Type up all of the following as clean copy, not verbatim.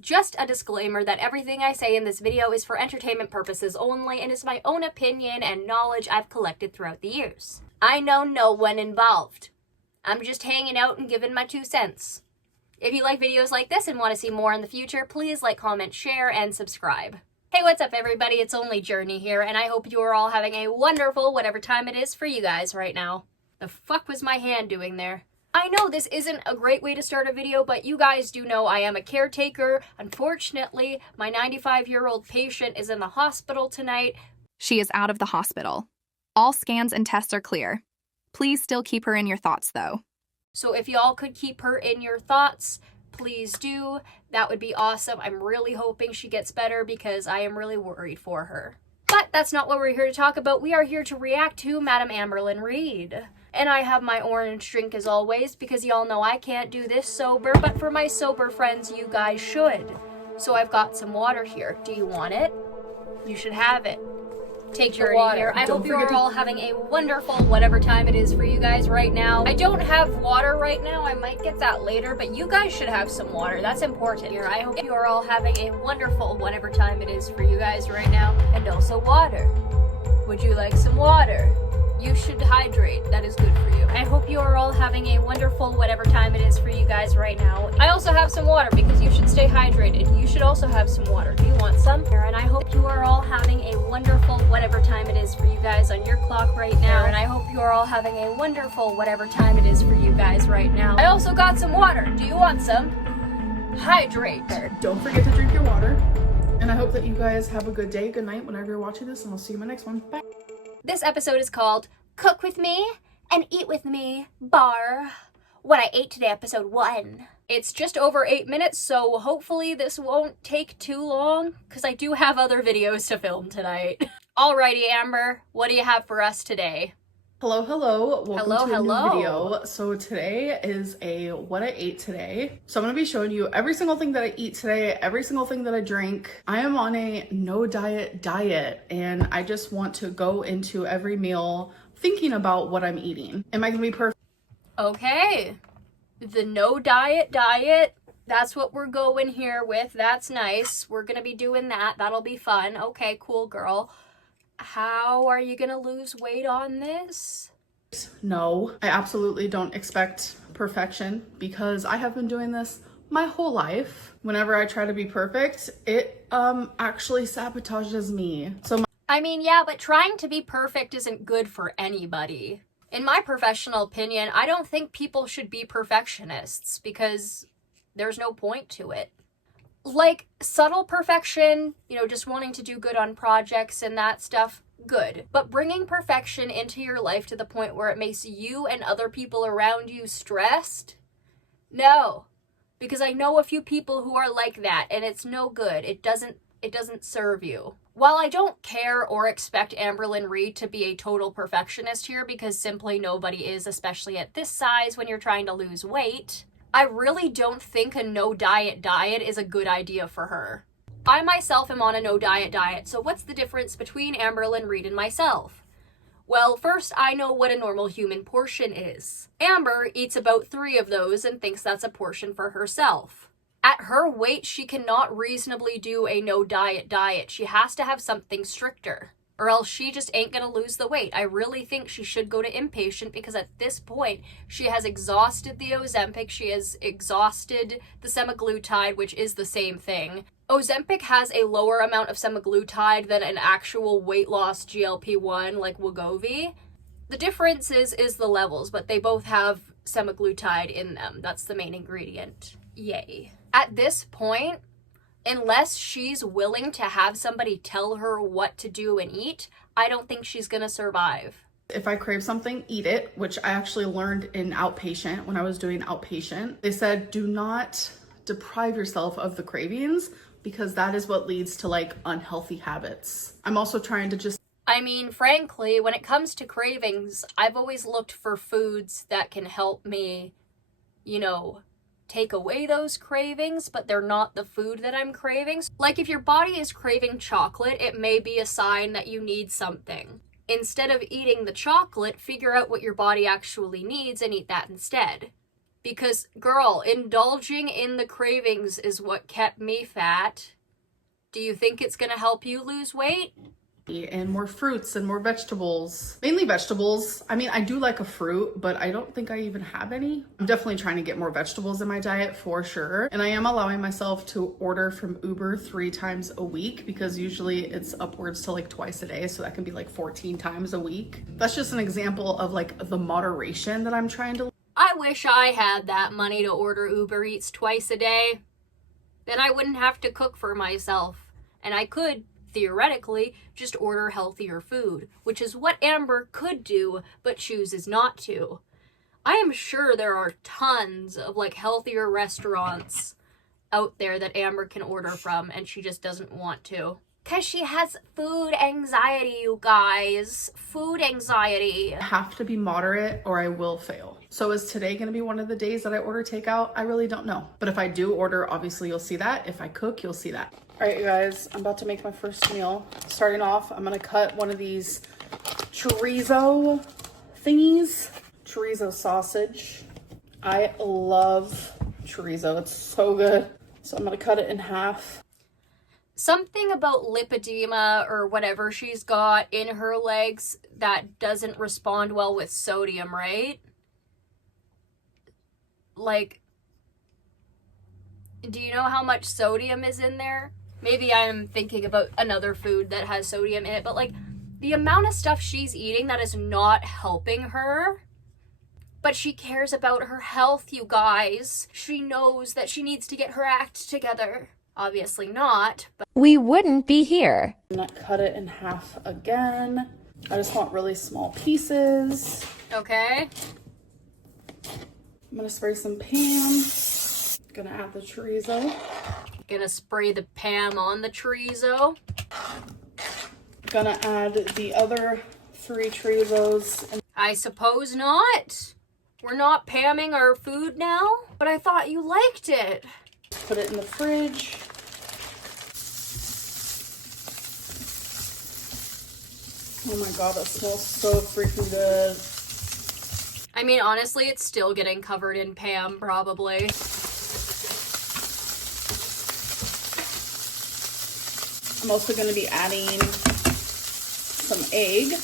Just a disclaimer that everything I say in this video is for entertainment purposes only and is my own opinion and knowledge I've collected throughout the years. I know no one involved. I'm just hanging out and giving my 2 cents. If you like videos like this and want to see more in the future, please like, comment, share, and subscribe. Hey, what's up everybody? It's only Journey here, and I hope you are all having a wonderful whatever time it is for you guys right now. The fuck was my hand doing there? I know this isn't a great way to start a video, but you guys do know I am a caretaker. Unfortunately, my 95-year-old patient is in the hospital tonight. She is out of the hospital. All scans and tests are clear. Please still keep her in your thoughts, though. So if y'all could keep her in your thoughts, please do. That would be awesome. I'm really hoping she gets better because I am really worried for her. But that's not what we're here to talk about. We are here to react to Madam Amberlynn Reid. And I have my orange drink as always because y'all know I can't do this sober, but for my sober friends, you guys should. So I've got some water here. Do you want it? You should have it. Take your water here. I hope you are all having a wonderful whatever time it is for you guys right now. I don't have water right now. I might get that later, but you guys should have some water. That's important here. I hope you are all having a wonderful whatever time it is for you guys right now. And also water. Would you like some water? You should hydrate. That is good for you. I hope you are all having a wonderful whatever time it is for you guys right now. I also have some water because you should stay hydrated. You should also have some water. Do you want some? And I hope you are all having a wonderful whatever time it is for you guys on your clock right now. And I hope you are all having a wonderful whatever time it is for you guys right now. I also got some water. Do you want some? Hydrate. Don't forget to drink your water. And I hope that you guys have a good day, good night, whenever you're watching this, and I'll see you in my next one. Bye. This episode is called Cook With Me and Eat With Me, bar What I Ate Today, episode 1. It's just over 8 minutes, so hopefully this won't take too long, because I do have other videos to film tonight. Alrighty, Amber, what do you have for us today? Hello, hello. Welcome to a hello. new video. So today is a what I ate today. So I'm going to be showing you every single thing that I eat today, every single thing that I drink. I am on a no diet, and I just want to go into every meal thinking about what I'm eating. Am I going to be perfect? Okay, the no diet, that's what we're going here with. That's nice. We're going to be doing that. That'll be fun. Okay, cool girl. How are you gonna lose weight on this? No, I absolutely don't expect perfection because I have been doing this my whole life. Whenever I try to be perfect, it actually sabotages me. So I mean, yeah, but trying to be perfect isn't good for anybody. In my professional opinion, I don't think people should be perfectionists because there's no point to it. Like, subtle perfection, you know, just wanting to do good on projects and that stuff, good. But bringing perfection into your life to the point where it makes you and other people around you stressed? No. Because I know a few people who are like that, and it's no good. It doesn't serve you. While I don't care or expect Amberlynn Reid to be a total perfectionist here, because simply nobody is, especially at this size when you're trying to lose weight, I really don't think a no-diet is a good idea for her. I myself am on a no-diet, so what's the difference between Amberlynn Reid and myself? Well, first, I know what a normal human portion is. Amber eats about 3 of those and thinks that's a portion for herself. At her weight, she cannot reasonably do a no-diet. She has to have something stricter, or else she just ain't gonna lose the weight. I really think she should go to inpatient because at this point, she has exhausted the Ozempic, she has exhausted the semaglutide, which is the same thing. Ozempic has a lower amount of semaglutide than an actual weight loss GLP-1 like Wegovy. The difference is the levels, but they both have semaglutide in them. That's the main ingredient. Yay. At this point, unless she's willing to have somebody tell her what to do and eat, I don't think she's gonna survive. if I crave something, eat it, which I actually learned in outpatient when I was doing outpatient. They said, do not deprive yourself of the cravings because that is what leads to like unhealthy habits. I'm also trying to just I mean, frankly, when it comes to cravings, I've always looked for foods that can help me, you know, take away those cravings, but they're not the food that I'm craving. Like if your body is craving chocolate, it may be a sign that you need something. Instead of eating the chocolate, figure out what your body actually needs and eat that instead. Because, girl, indulging in the cravings is what kept me fat. Do you think it's gonna help you lose weight? And more fruits and more vegetables. Mainly vegetables. I mean, I do like a fruit, but I don't think I even have any. I'm definitely trying to get more vegetables in my diet for sure. And I am allowing myself to order from Uber 3 times a week because usually it's upwards to like twice a day. So that can be like 14 times a week. That's just an example of like the moderation that I'm trying to. I wish I had that money to order Uber Eats twice a day. Then I wouldn't have to cook for myself. And I could, theoretically, just order healthier food, which is what Amber could do, but chooses not to. I am sure there are tons of like healthier restaurants out there that Amber can order from, and she just doesn't want to. Because she has food anxiety, you guys. Food anxiety. I have to be moderate or I will fail. So is today going to be one of the days that I order takeout? I really don't know. But if I do order, obviously you'll see that. If I cook, you'll see that. All right, you guys, I'm about to make my first meal. Starting off, I'm going to cut one of these chorizo thingies. Chorizo sausage. I love chorizo. It's so good. So I'm going to cut it in half. Something about lipedema or whatever she's got in her legs that doesn't respond well with sodium, right? Like, do you know how much sodium is in there? Maybe I'm thinking about another food that has sodium in it, but like the amount of stuff she's eating that is not helping her. But she cares about her health, you guys. She knows that she needs to get her act together. Obviously not, but we wouldn't be here. I'm gonna cut it in half again. I just want really small pieces. okay. I'm gonna spray some Pam. Gonna add the chorizo. Gonna spray the Pam on the chorizo. Gonna add the other 3 chorizos. I suppose not. We're not Pamming our food now, but I thought you liked it. Put it in the fridge. Oh my god, that smells so freaking good. I mean, honestly, it's still getting covered in Pam, probably. I'm also going to be adding some egg.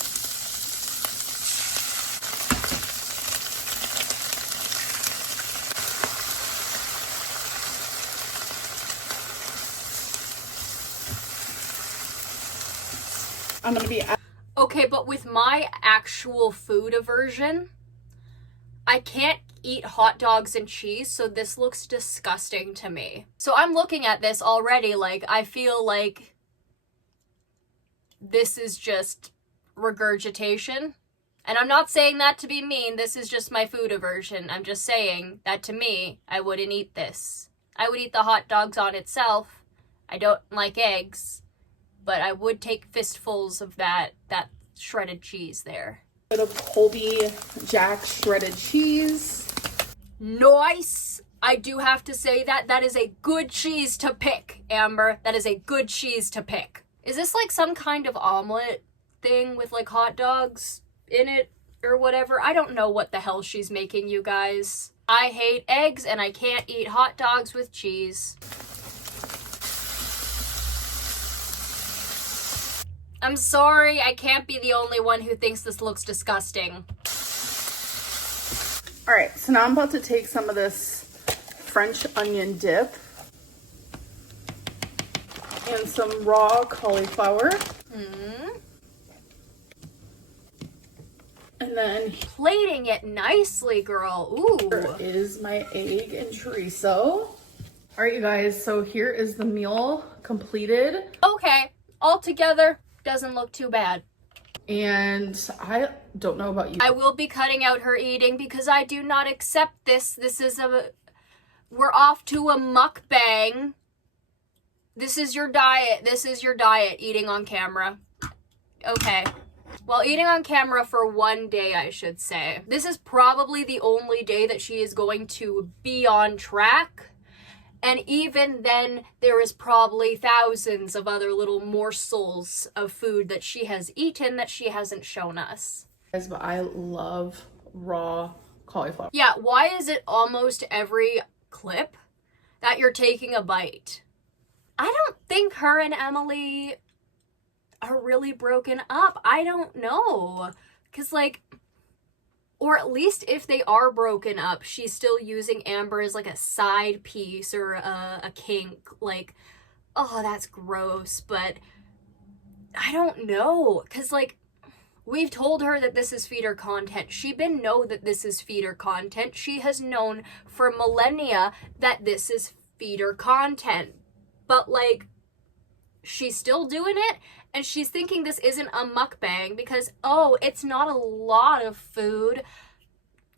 I'm going to be Okay, but with my actual food aversion, I can't eat hot dogs and cheese, so this looks disgusting to me. So I'm looking at this already, like, I feel like this is just regurgitation. And I'm not saying that to be mean, this is just my food aversion. I'm just saying that to me, I wouldn't eat this. I would eat the hot dogs on itself. I don't like eggs, but I would take fistfuls of that shredded cheese there. a bit of Colby Jack shredded cheese. Nice! I do have to say that is a good cheese to pick, Amber. That is a good cheese to pick. Is this like some kind of omelet thing with like hot dogs in it or whatever? I don't know what the hell she's making, you guys. I hate eggs and I can't eat hot dogs with cheese. I'm sorry, I can't be the only one who thinks this looks disgusting. All right, so now I'm about to take some of this French onion dip and some raw cauliflower. And then Plating it nicely, girl. Ooh. here is my egg and chorizo. All right, you guys, so here is the meal completed. Okay, all together, doesn't look too bad. And I don't know about you. I will be cutting out her eating because I do not accept this. We're off to a mukbang. This is your diet. This is your diet, eating on camera. Okay. Well, eating on camera for one day, I should say. This is probably the only day that she is going to be on track. And even then, there is probably thousands of other little morsels of food that she has eaten that she hasn't shown us. Guys, but I love raw cauliflower. Yeah, why is it almost every clip that you're taking a bite? I don't think her and Emily are really broken up. I don't know. Because, like, or at least if they are broken up, she's still using Amber as, like, a side piece or a kink. Like, oh, that's gross. But I don't know. Because, like, we've told her that this is feeder content. She been know that this is feeder content. She has known for millennia that this is feeder content. But, like, she's still doing it, and she's thinking this isn't a mukbang because, oh, it's not a lot of food.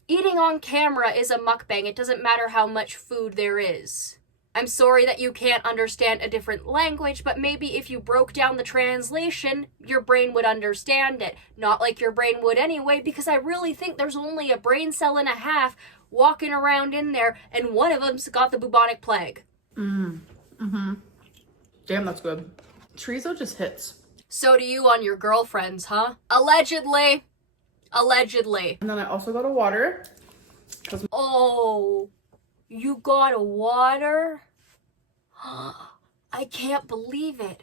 Eating on camera is a mukbang. It doesn't matter how much food there is. I'm sorry that you can't understand a different language, but maybe if you broke down the translation, your brain would understand it. Not like your brain would anyway, because I really think there's only a brain cell and a half walking around in there, and one of them's got the bubonic plague. Damn, that's good. Chorizo just hits. So do you on your girlfriends, huh? Allegedly. Allegedly. And then I also got a water. Oh, you got a water? I can't believe it.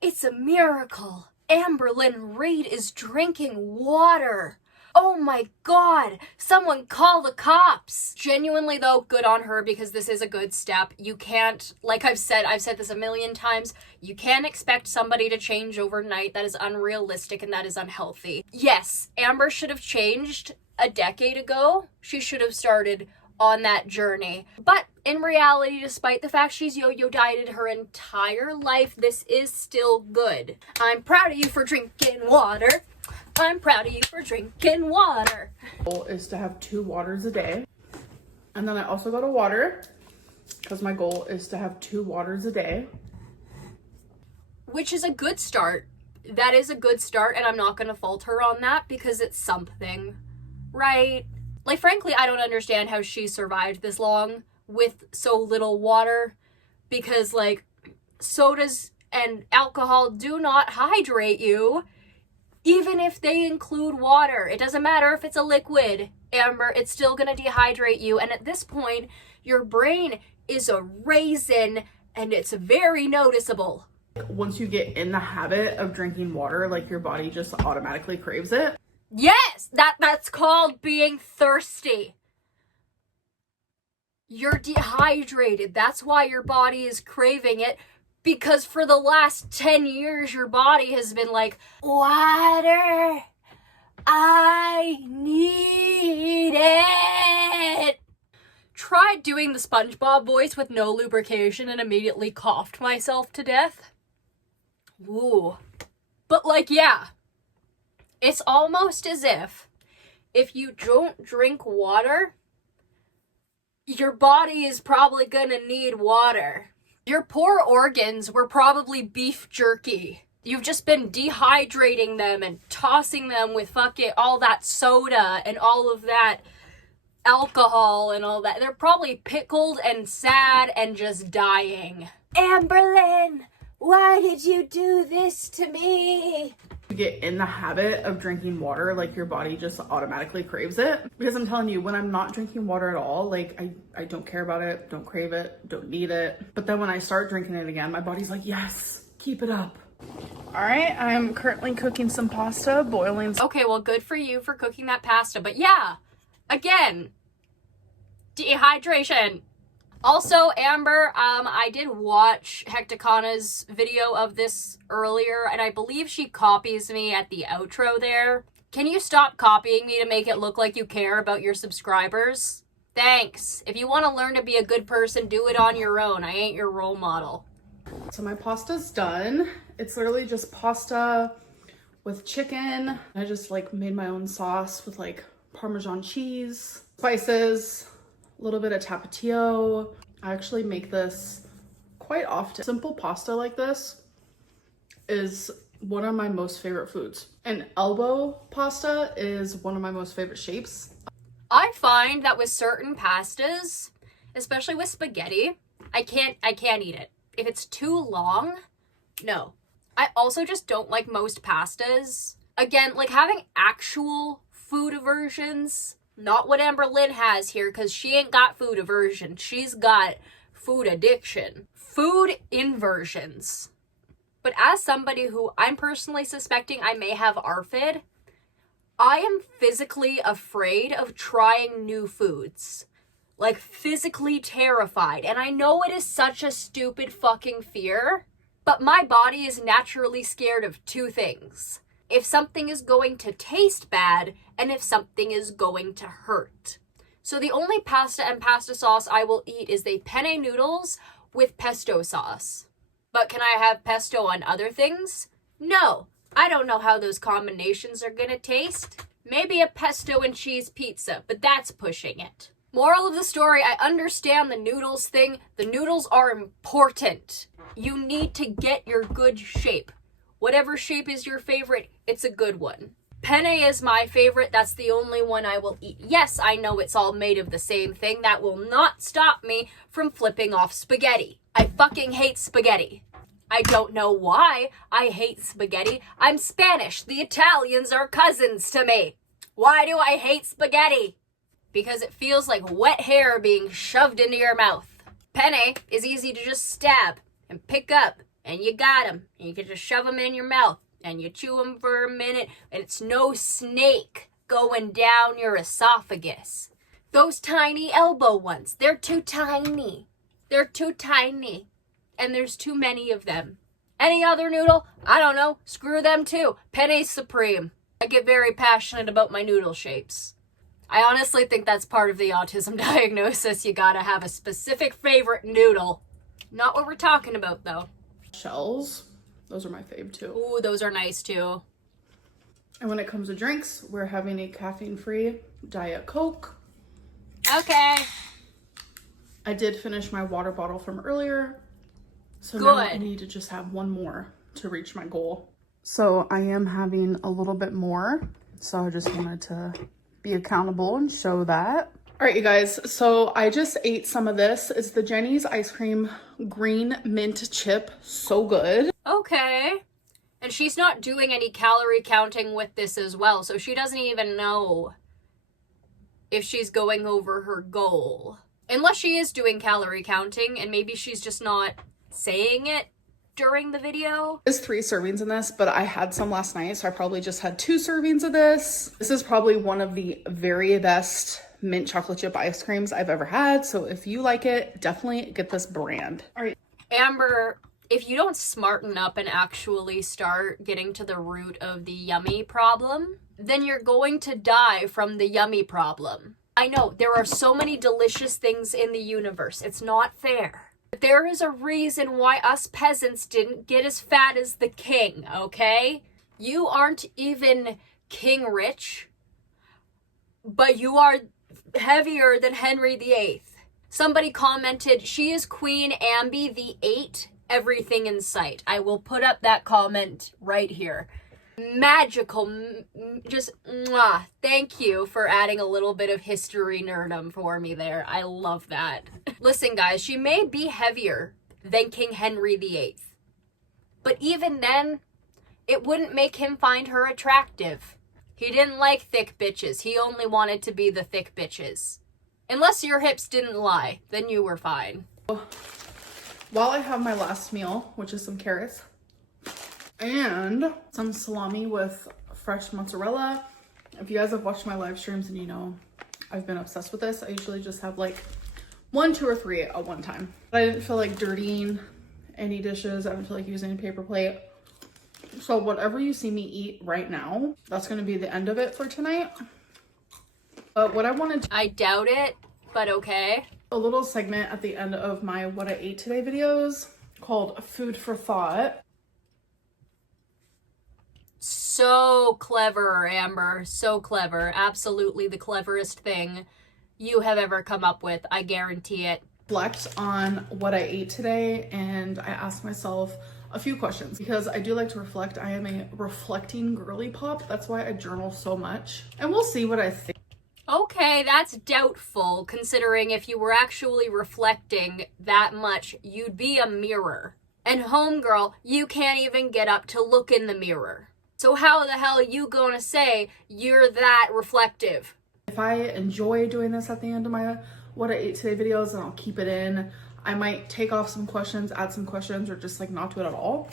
It's a miracle. Amberlyn Reed is drinking water. Oh my god, someone call the cops. Genuinely though, good on her, because this is a good step. You can't, like I've said this a million times, you can't expect somebody to change overnight. That is unrealistic and that is unhealthy. Yes, Amber should have changed a decade ago. She should have started on that journey. But in reality, despite the fact she's yo-yo dieted her entire life, this is still good. I'm proud of you for drinking water. I'm proud of you for drinking water. Goal is to have 2 waters a day. And then I also got a water because my goal is to have 2 waters a day. Which is a good start. That is a good start, and I'm not going to fault her on that because it's something, right? Like, frankly, I don't understand how she survived this long with so little water because, like, sodas and alcohol do not hydrate you. Even if they include water, it doesn't matter if it's a liquid, Amber, it's still gonna dehydrate you. And at this point, your brain is a raisin and it's very noticeable. Once you get in the habit of drinking water, like your body just automatically craves it. Yes, that's called being thirsty. You're dehydrated. That's why your body is craving it. Because for the last 10 years, your body has been like, water, I need it. Tried doing the SpongeBob voice with no lubrication and immediately coughed myself to death. Ooh. But like, yeah, it's almost as if you don't drink water, your body is probably gonna need water. Your poor organs were probably beef jerky. You've just been dehydrating them and tossing them with fucking all that soda and all of that alcohol and all that. They're probably pickled and sad and just dying. Amberlyn, why did you do this to me? You get in the habit of drinking water, like your body just automatically craves it. Because I'm telling you, when I'm not drinking water at all, like I don't care about it, don't crave it, don't need it. But then when I start drinking it again, my body's like, yes, keep it up. All right, I'm currently cooking some pasta, boiling. Okay, well, good for you for cooking that pasta. But yeah, again, dehydration. Also, Amber, I did watch Hecticana's video of this earlier, and I believe she copies me at the outro there. Can you stop copying me to make it look like you care about your subscribers? Thanks. If you want to learn to be a good person, do it on your own. I ain't your role model. So my pasta's done. It's literally just pasta with chicken. I just like made my own sauce with like Parmesan cheese, spices, a little bit of tapatio. I actually make this quite often. Simple pasta like this is one of my most favorite foods. And elbow pasta is one of my most favorite shapes. I find that with certain pastas, especially with spaghetti, I can't eat it. If it's too long, no. I also just don't like most pastas. Again, like having actual food aversions Not what Amber Lynn has here, because she ain't got food aversion. She's got food addiction. Food inversions. But as somebody who I'm personally suspecting I may have ARFID, I am physically afraid of trying new foods. Like, physically terrified. And I know it is such a stupid fucking fear, but my body is naturally scared of two things. If something is going to taste bad, and if something is going to hurt. So the only pasta and pasta sauce I will eat is the penne noodles with pesto sauce. But can I have pesto on other things? No. I don't know how those combinations are gonna taste. Maybe a pesto and cheese pizza, but that's pushing it. Moral of the story, I understand the noodles thing. The noodles are important. You need to get your good shape. Whatever shape is your favorite, it's a good one. Penne is my favorite. That's the only one I will eat. Yes, I know it's all made of the same thing. That will not stop me from flipping off spaghetti. I fucking hate spaghetti. I don't know why I hate spaghetti. I'm Spanish. The Italians are cousins to me. Why do I hate spaghetti? Because it feels like wet hair being shoved into your mouth. Penne is easy to just stab and pick up, and you got them. And you can just shove them in your mouth, and you chew them for a minute, and it's no snake going down your esophagus. Those tiny elbow ones, they're too tiny. They're too tiny. And there's too many of them. Any other noodle? I don't know. Screw them too. Penne's supreme. I get very passionate about my noodle shapes. I honestly think that's part of the autism diagnosis. You gotta have a specific favorite noodle. Not what we're talking about, though. Shells. Those are my fave, too. Ooh, those are nice, too. And when it comes to drinks, we're having a caffeine-free Diet Coke. Okay. I did finish my water bottle from earlier. So Good. now I need to just have one more to reach my goal. So I am having a little bit more. So I just wanted to be accountable and show that. All right, you guys. So I just ate some of this. It's the Jenny's Ice Cream Green Mint Chip. So good. Okay. And she's not doing any calorie counting with this as well. So she doesn't even know if she's going over her goal. Unless she is doing calorie counting and maybe she's just not saying it during the video. There's 3 servings in this, but I had some last night, so I probably just had 2 servings of this. This is probably one of the very best mint chocolate chip ice creams I've ever had, so if you like it, definitely get this brand. All right. Amber, if you don't smarten up and actually start getting to the root of the yummy problem, then you're going to die from the yummy problem. I know, there are so many delicious things in the universe. It's not fair. But there is a reason why us peasants didn't get as fat as the king, okay? You aren't even king rich, but you are heavier than Henry VIII. Somebody commented, she is Queen Amby the 8, everything in sight. I will put up that comment right here. Magical, just mwah. Thank you for adding a little bit of history nerdum for me there. I love that. Listen, guys, she may be heavier than King Henry VIII, but even then, it wouldn't make him find her attractive. He didn't like thick bitches. He only wanted to be the thick bitches. Unless your hips didn't lie, then you were fine. While I have my last meal, which is some carrots, and some salami with fresh mozzarella. If you guys have watched my live streams and you know I've been obsessed with this, I usually just have like 1, 2, or 3 at one time. But I didn't feel like dirtying any dishes. I didn't feel like using a paper plate. So whatever you see me eat right now, that's going to be the end of it for tonight. But what I wanted to... I doubt it, but okay. A little segment at the end of my What I Ate Today videos called Food for Thought. So clever, Amber. So clever. Absolutely the cleverest thing you have ever come up with. I guarantee it. Reflect on what I ate today, and I asked myself a few questions because I do like to reflect. I am a reflecting girly pop. That's why I journal so much. And we'll see what I think. Okay, that's doubtful, considering if you were actually reflecting that much, you'd be a mirror. And homegirl, you can't even get up to look in the mirror. So how the hell are you gonna say you're that reflective? If I enjoy doing this at the end of my what I ate today videos, then I'll keep it in. I might take off some questions, add some questions, or just like not do it at all.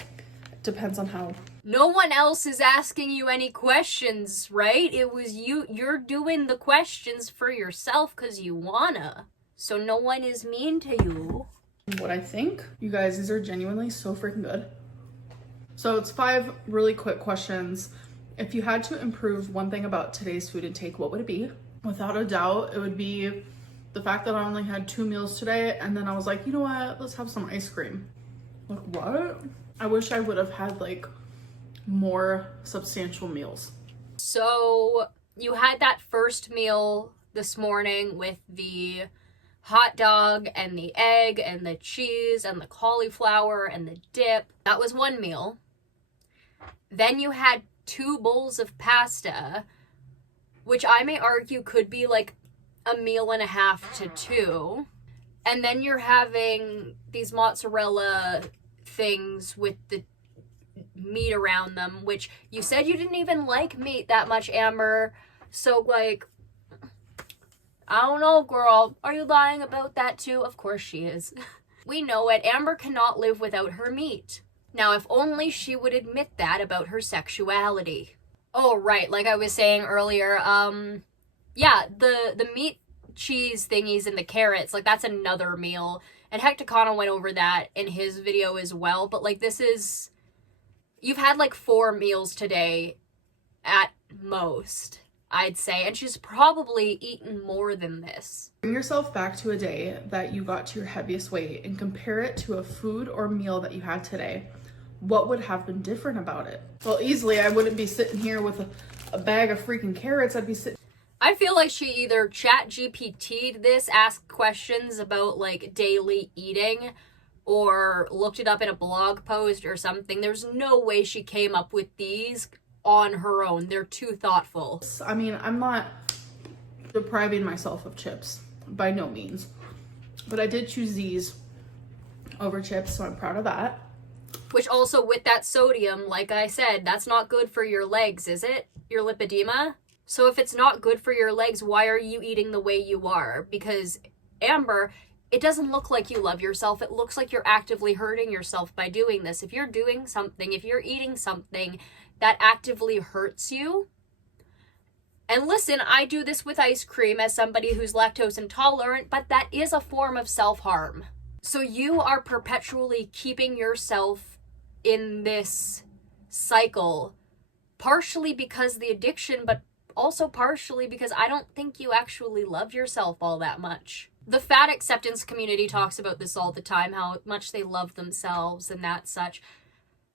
It depends on how. No one else is asking you any questions, right? It was you. You're doing the questions for yourself because you wanna. So no one is mean to you. What I think, you guys, these are genuinely so freaking good. So it's 5 really quick questions. If you had to improve one thing about today's food intake, what would it be? Without a doubt, it would be the fact that I only had 2 meals today, and then I was like, you know what, let's have some ice cream. Like, what? I wish I would have had like more substantial meals. So you had that first meal this morning with the hot dog and the egg and the cheese and the cauliflower and the dip. That was one meal. Then you had 2 bowls of pasta, which I may argue could be like a meal and a half to 2. And then you're having these mozzarella things with the meat around them, which you said you didn't even like meat that much, Amber. So like, I don't know, girl. Are you lying about that too? Of course she is. We know it. Amber cannot live without her meat. Now, if only she would admit that about her sexuality. Oh, right. Like I was saying earlier, yeah, the meat cheese thingies and the carrots, like that's another meal. And Hecticano went over that in his video as well. But like this is, you've had like 4 meals today at most, I'd say. And she's probably eaten more than this. Bring yourself back to a day that you got to your heaviest weight and compare it to a food or meal that you had today. What would have been different about it? Well, easily I wouldn't be sitting here with a bag of freaking carrots. I'd be sitting. I feel like she either chat GPT'd this, asked questions about like daily eating, or looked it up in a blog post or something. There's no way she came up with these on her own. They're too thoughtful. I mean, I'm not depriving myself of chips by no means, but I did choose these over chips, so I'm proud of that. Which also, with that sodium, like I said, that's not good for your legs, is it? Your lipedema? So if it's not good for your legs, why are you eating the way you are? Because, Amber, it doesn't look like you love yourself. It looks like you're actively hurting yourself by doing this. If you're doing something, if you're eating something that actively hurts you, and listen, I do this with ice cream as somebody who's lactose intolerant, but that is a form of self-harm. So you are perpetually keeping yourself in this cycle, partially because of the addiction, but also partially because I don't think you actually love yourself all that much. The fat acceptance community talks about this all the time, how much they love themselves and that such.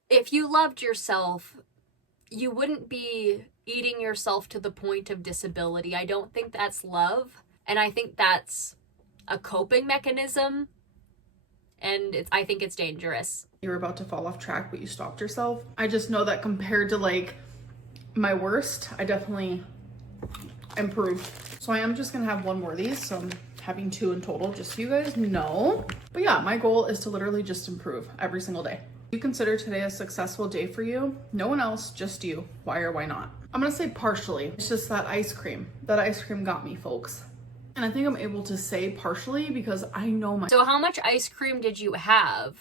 If you loved yourself, you wouldn't be eating yourself to the point of disability. I don't think that's love, and I think that's a coping mechanism, and I think it's dangerous. You were about to fall off track, but you stopped yourself. I just know that compared to like my worst, I definitely improved. So I am just gonna have 1 more of these, so I'm having 2 in total, just so you guys know. But yeah, my goal is to literally just improve every single day. You consider today a successful day for you? No one else, just you. Why or why not? I'm gonna say partially. It's just that ice cream. That ice cream got me, folks. And I think I'm able to say partially because I know my— So how much ice cream did you have?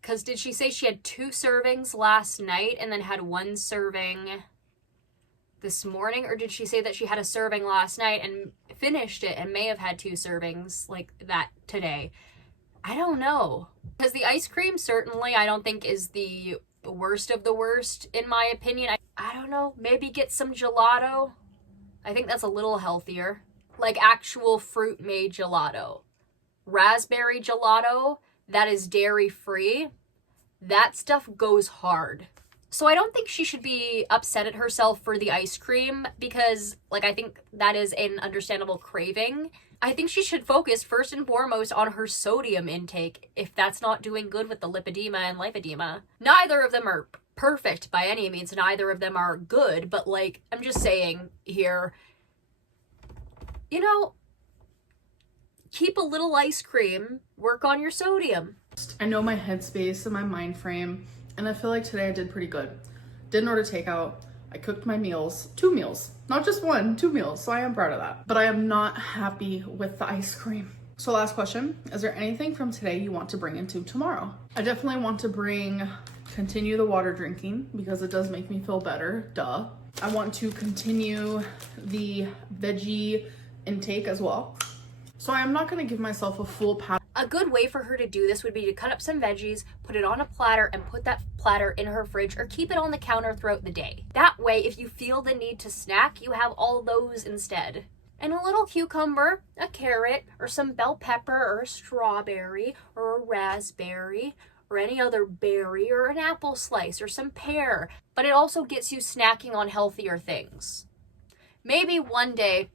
Because did she say she had 2 servings last night and then had 1 serving this morning? Or did she say that she had a serving last night and finished it and may have had 2 servings like that today? I don't know. Because the ice cream certainly I don't think is the worst of the worst in my opinion. I don't know. Maybe get some gelato. I think that's a little healthier. Like actual fruit made gelato. Raspberry gelato that is dairy free. That stuff goes hard. So I don't think she should be upset at herself for the ice cream because, like, I think that is an understandable craving. I think she should focus first and foremost on her sodium intake if that's not doing good with the lipedema and lipedema. Neither of them are perfect by any means. Neither of them are good, but, like, I'm just saying here, you know, keep a little ice cream, work on your sodium. I know my headspace and my mind frame, and I feel like today I did pretty good. Didn't order takeout. I cooked my meals, 2 meals, not just one, 2 meals. So I am proud of that. But I am not happy with the ice cream. So last question, is there anything from today you want to bring into tomorrow? I definitely want to continue the water drinking because it does make me feel better, duh. I want to continue the veggie intake as well. So I am not gonna give myself a full pat. A good way for her to do this would be to cut up some veggies, put it on a platter, and put that platter in her fridge or keep it on the counter throughout the day. That way, if you feel the need to snack, you have all those instead. And a little cucumber, a carrot, or some bell pepper, or a strawberry, or a raspberry, or any other berry, or an apple slice, or some pear. But it also gets you snacking on healthier things. Maybe one day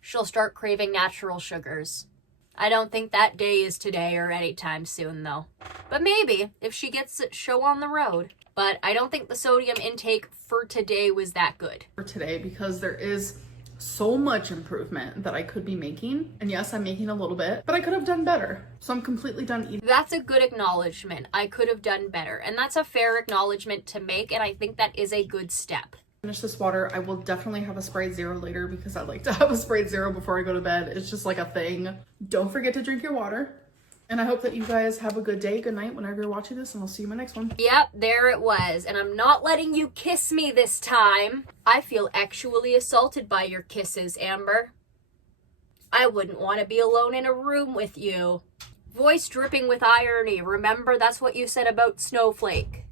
she'll start craving natural sugars. I don't think that day is today or anytime soon though. But maybe if she gets a show on the road. But I don't think the sodium intake for today was that good. For today, because there is so much improvement that I could be making. And yes, I'm making a little bit, but I could have done better. So I'm completely done eating. That's a good acknowledgement. I could have done better. And that's a fair acknowledgement to make. And I think that is a good step. Finish this water. I will definitely have a Sprite Zero later because I like to have a Sprite Zero before I go to bed. It's just like a thing. Don't forget to drink your water. And I hope that you guys have a good day, good night whenever you're watching this, and I'll see you in my next one. Yep, there it was. And I'm not letting you kiss me this time. I feel actually assaulted by your kisses, Amber. I wouldn't want to be alone in a room with you. Voice dripping with irony. Remember, that's what you said about Snowflake.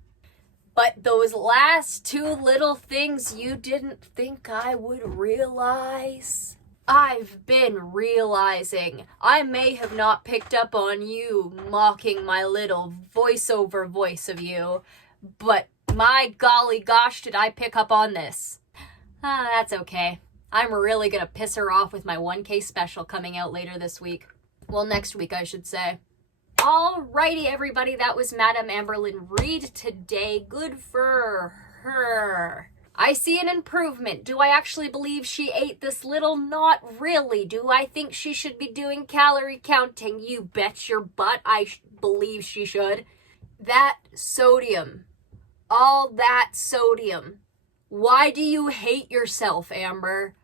But those last 2 little things you didn't think I would realize. I've been realizing. I may have not picked up on you mocking my little voiceover voice of you, but my golly gosh did I pick up on this. That's okay. I'm really gonna piss her off with my 1K special coming out later this week. Well, next week I should say. Alrighty, everybody, that was Madame Amberlyn Reed today. Good for her. I see an improvement. Do I actually believe she ate this little? Not really. Do I think she should be doing calorie counting? You bet your butt I believe she should. That sodium. All that sodium. Why do you hate yourself, Amber?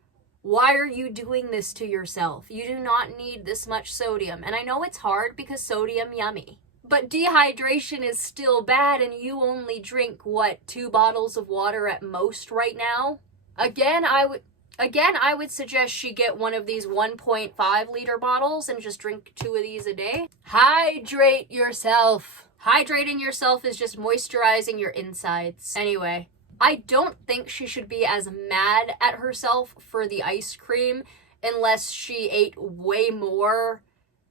Why are you doing this to yourself? You do not need this much sodium. And I know it's hard because sodium yummy. But dehydration is still bad and you only drink, what, 2 bottles of water at most right now? Again, I would suggest she get one of these 1.5 liter bottles and just drink 2 of these a day. Hydrate yourself. Hydrating yourself is just moisturizing your insides. Anyway, I don't think she should be as mad at herself for the ice cream unless she ate way more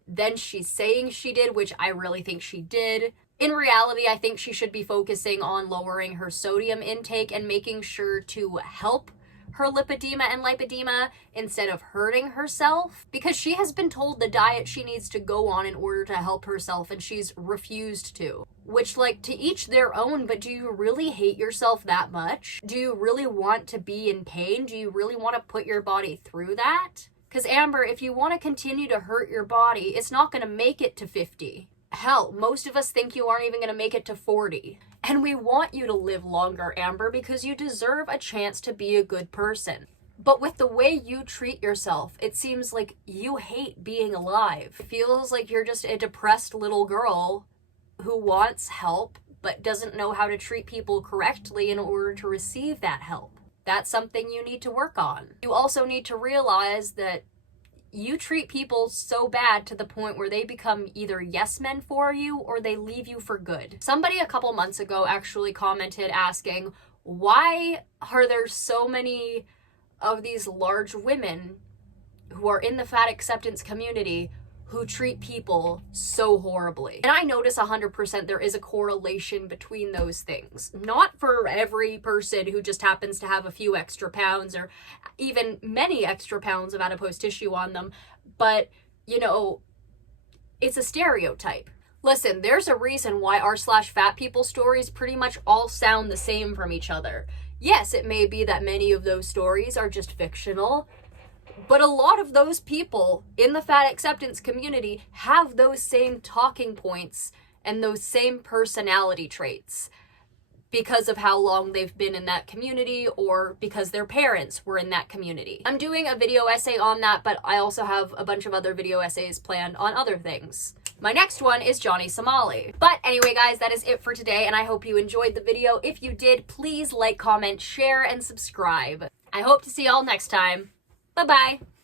than she's saying she did, which I really think she did. In reality, I think she should be focusing on lowering her sodium intake and making sure to help her lipedema and lipedema instead of hurting herself, because she has been told the diet she needs to go on in order to help herself and she's refused to. Which, like, to each their own, but do you really hate yourself that much? Do you really want to be in pain? Do you really want to put your body through that? Because Amber, if you want to continue to hurt your body, it's not going to make it to 50. Hell, most of us think you aren't even going to make it to 40. And we want you to live longer, Amber, because you deserve a chance to be a good person. But with the way you treat yourself, it seems like you hate being alive. It feels like you're just a depressed little girl who wants help, but doesn't know how to treat people correctly in order to receive that help. That's something you need to work on. You also need to realize that you treat people so bad to the point where they become either yes men for you or they leave you for good. Somebody a couple months ago actually commented asking, why are there so many of these large women who are in the fat acceptance community who treat people so horribly? And I notice 100% there is a correlation between those things. Not for every person who just happens to have a few extra pounds or even many extra pounds of adipose tissue on them, but, you know, it's a stereotype. Listen, there's a reason why r/fat people stories pretty much all sound the same from each other. Yes, it may be that many of those stories are just fictional, but a lot of those people in the fat acceptance community have those same talking points and those same personality traits. because of how long they've been in that community or because their parents were in that community. I'm doing a video essay on that, but I also have a bunch of other video essays planned on other things. My next one is Johnny Somali. But anyway, guys, that is it for today, and I hope you enjoyed the video. If you did, please like, comment, share, and subscribe. I hope to see y'all next time. Bye-bye.